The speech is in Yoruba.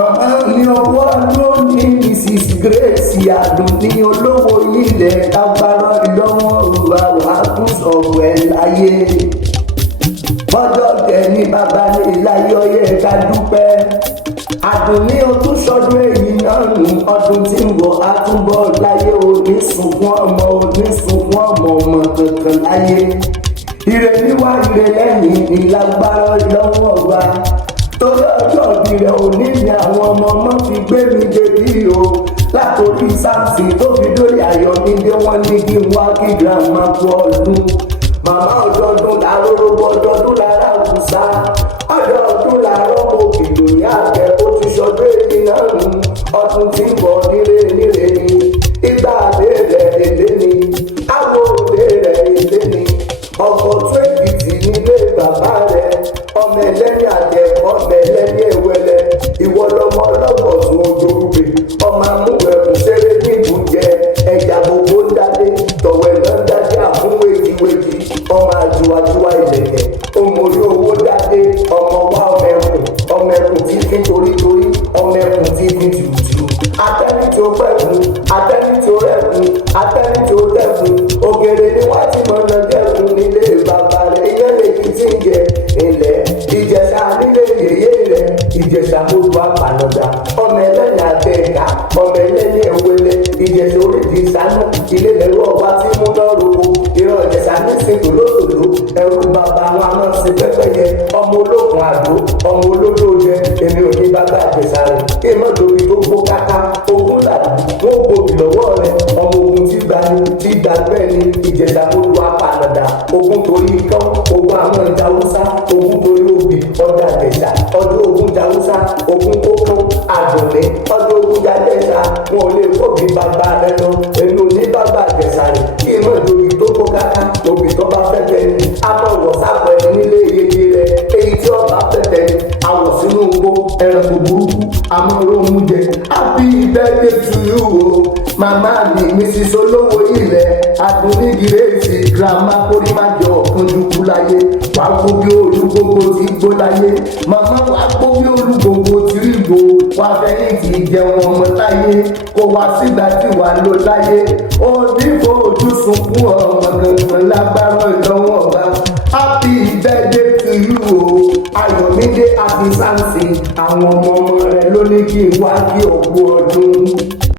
màmá mi ọwọ́ lónìí Mrs Grace Àdùnní olówó ilẹ̀ agbára ìlọ́wọ́ òwúrọ̀ wà tún sọ̀rọ̀ ẹ̀ láyé. bọ́jọ́ tẹ̀mí bàbá ní láyé ọyẹ́ ká dúpẹ́. Àdùnní o tún sọdún èyí náà nù ọdún tí ń bọ̀ á túbọ̀ láyé òní sunkún ọmọ ọmọ kankan láyé. Ire níwá ire lẹ́yìn ìlágbára lọ́wọ́ wa. Torí ọjọ́ ìbí rẹ̀ òní ni àwọn ọmọ fi gbé mi débí o. Látòrí sáǹsì tó fi dórí Ayọ̀mídé wọ́n ní kí n wá kí girama kú ọdún. Màmá ọdọọdún làárọ̀ ọdọọdún lára àwùsá. Ọdọọdún làárọ̀ òkèlò ní àgbẹ̀ ó ti sọdún èyí náà nù. Ọdún tí ń bọ̀ nílé ni. Ìgbà àdé rẹ̀ èlé ni. Àwọ̀ òde rẹ̀ èlé ni. Ọkọ̀ tó Èkìtì nílé bàbá rẹ̀. Ọmọ ẹlẹ́ni àjẹ́ ọmọ ẹlẹ́ni ẹ̀wẹ̀lẹ̀. Ìwọ lọmọ ọlọ́pọ̀ tó ojúrúbe. Ọmọ amúwẹ̀kùn ṣeré ní ìbújẹ. Ẹja gbogbo ń dádé. Tọ̀wẹ̀ náà ń dádé àfúnwéjìwéjì. Ọmọ àjùwàjùwà ìlẹ̀kẹ̀. Òmòrí owó dádé. Ọmọ wa ọmọ ẹkùn tí fi torítorí. Ọmọ ẹkùn tí fi jùjù. Atẹ́ni tí ó pẹ̀kun. Atẹ́ni tí ó rẹ̀kun. Atẹ́ni tí ó dẹ̀kun. Ògèrè ni wá ti mọ̀ náà dẹ̀kun nílé bàbá rẹ̀. Ìyẹn lè fi tí ń jẹ ilẹ̀. Ìjẹ̀ṣà nílé yèyé rẹ̀. Ìjẹ̀ṣà gbogbo àpàlọ́dà. Ọmọ ẹlẹ́ni àtẹ̀ká. Ọmọ ẹlẹ́ni ẹ̀wẹ̀lẹ̀. Ìjẹ̀ṣà oríṣi ìsánú. Ilé lẹ́rú ọba tí mú lọ́rùkọ. Ìran Ìjẹ̀ṣà ní sìnkú lóṣòló. Ẹrú bàbá wọn a máa ṣe pẹ́pẹ́yẹ. Ọmọ olókun àdó. Ọmọ olódó jẹ. Èmi ò ní bàbá Ìjẹ̀ṣà rẹ̀. Kí n má tóbi tó gbó káká. Ogun làdá. Wọ́n gbòbí lọ́wọ́ rẹ̀. Ọmọ ogun tí gba bẹ́ẹ̀ ni Ìjẹ̀ṣà gbogbo àpàlọ́dà. Ogun torí ikán. Ogun àwọn ìjà Hausa. Ogun torí obì. Ọjà Ìjẹ̀ṣà. Ọdún ogun jà Hausa. Ogun kókó. Àdùnní. Ọdún ogun jà Ìjẹ̀ṣà. Wọn ò lè kóbi bàbá rẹ̀ lọ. Èmi ò ní bàbá Ìjẹ̀ṣà rẹ̀. Kí n má tóbi tó gbó káká. Obì tó bá fẹ́ tẹ̀ ní. A máa wọ̀ sápẹ̀ nílé yeye rẹ̀. Èyí tí ọba fẹ́ tẹ̀ ní. Àwọ̀ sínú owó. Ẹranko burúkú. Àmọ́ olóhùn jẹ. Happy birthday to you o. Màmá mi Mrs Olówó ilẹ̀. Àdùnní Grace girama kórì má jọ ọ̀kanjúkú láyé. Wà á gbó bí olúgbogbo ti gbó láyé. Màmá wà á gbó bí olúgbogbo ti rí gbó. Wà á fẹ́yìn tí jẹun ọmọ láyé. Kó wá sígbà tí wà á lò láyé. Ó ní kó ojú sunkún ọmọ kankan lágbára ìdánwò ọ̀gá. Happy birthday to you o. Ayọ̀mídé àti sáǹsì àwọn ọmọ rẹ̀ ló ní kí n wá kí ọ̀pọ̀ ọdún.